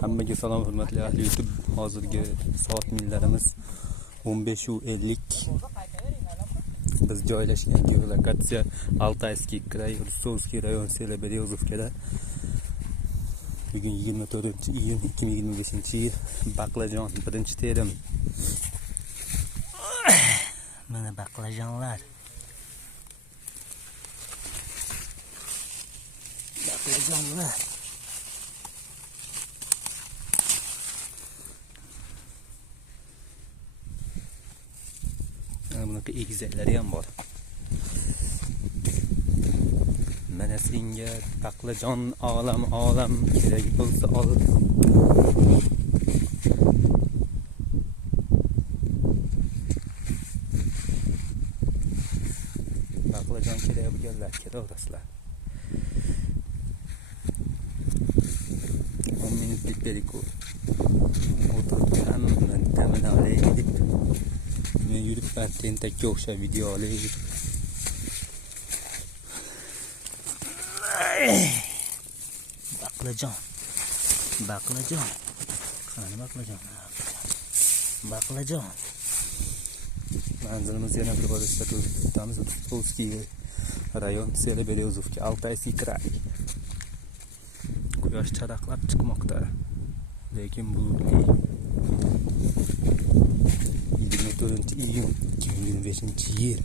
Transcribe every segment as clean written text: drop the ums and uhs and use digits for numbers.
Hammaga salom, hurmatli ahli YouTube. Hozirgi soat millarimiz 15:50. Biz joylashgan geolokatsiya Altayskiy kraj, Russovskiy rayon, Selaberyozovkada. Bugun 24-iyun 2025-yil. Baqlajon birinchi terim. Mana baqlajonlar. Baqlajonlar. Bunaqa egizaklari ham bor. Mana senga baqlajon olam kerak bo'lsa ol. Baqlajon kerak bo'lganlar kelaverasizlar. 10 minutlik perikul. O'tirgan damini olaylik deb men yuribman, tentakka o'xshab video olaylik. Baqlajon. Qani baqlajon. Manzilimiz yana bir bor o'tamiz. Russovskiy rayon, Selaberyozovka, Altayskiy kraj. Quyosh charaqlab chiqmoqda, lekin bulutli. 24-iyun 2025-yil.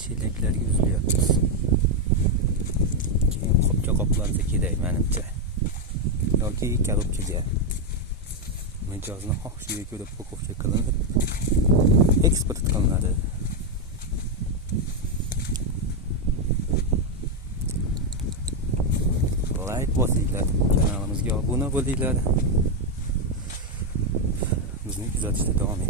Chelaklarga uzilyapmiz. Keyin qoplarga kerak menimcha. Yoki korobkaga. Mijozni xohishiga ko'ra pakovka qilinib eksport qilinadi. Like bosinglar, kanalimizga obuna bo'linglar. Bizni kuzatishda davom eting.